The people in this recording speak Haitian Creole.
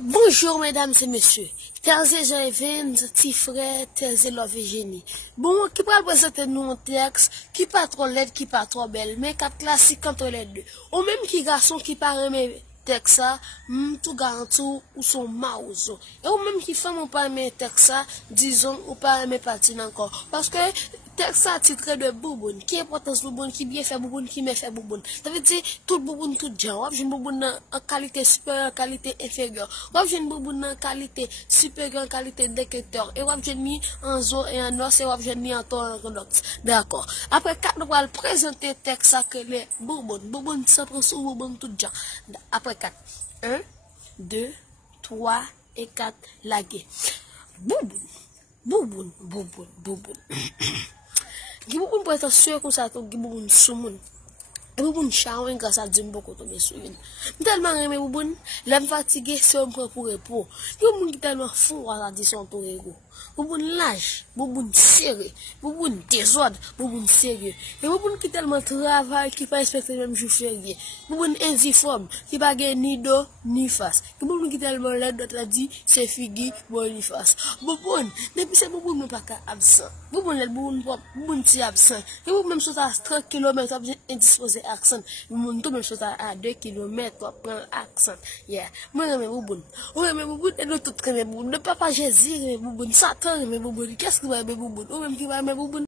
Bonjour mesdames et messieurs, Terze Jean-Evin, petit frère, Terze Love Génie. Bon, qui va présenter nous un texte qui pas trop laid, qui pas trop belle, mais quatre classiques entre les deux. Ou même qui garçon qui pas aimer texte ça, tout garanti ou son mouse. Et ou même qui femme ou pas aimer texte ça, disons ou pas aimer partir encore. Parce que texte ça titre de bouboune, qui est importance bouboune, qui bien fait bouboune, qui me fait bouboune. Ça veut dire tout bouboune tout genre. J'ai une bouboune en qualité supérieure, en qualité inférieure. J'ai une bouboune en qualité supérieure, en qualité d'équateur. Et j'ai mis en zo et en os et j'ai mis en ton orthodoxe. D'accord. Après 4, nous allons présenter texte ça que les bouboune. Bouboune ça prend sous bouboune tout genre. Après 4. 1, 2, 3 et 4. Laguer. Bouboune. Bouboune, bouboune, bouboune. Gibouboun pour être sûr que ça tombe gibouboun soumoun. Bouboun chaouin grâce à Dieu beaucoup tomber sur une. Tellement aimé bouboun, l'aime fatigué c'est un peu pour repos. Gibouboun qui tellement fou à la disons pour ego. Bouboun lâche, bouboun serré, bouboun désordre, bouboun sérieux. Et bouboun qui tellement travaille qui pas respecter même jour férié. Bouboun indiforme qui pas ni dos ni face. Bouboun qui tellement l'aide d'autres dit c'est figi bon ni face. Bouboun, depuis c'est bouboun pas absent. Bouboun l'aide bouboun propre, bouboun si absent. Et bouboun même sur 30 km indisposé accent. Bouboun tout même sur à 2 km prend accent. Yeah. Moi j'aime bouboun. Ouais mais bouboun et nous tout connaît bouboun. Le papa Jésus bouboun Satan mais bouboun. Qu'est-ce que va aimer bouboun? Ou même qui va aimer bouboun?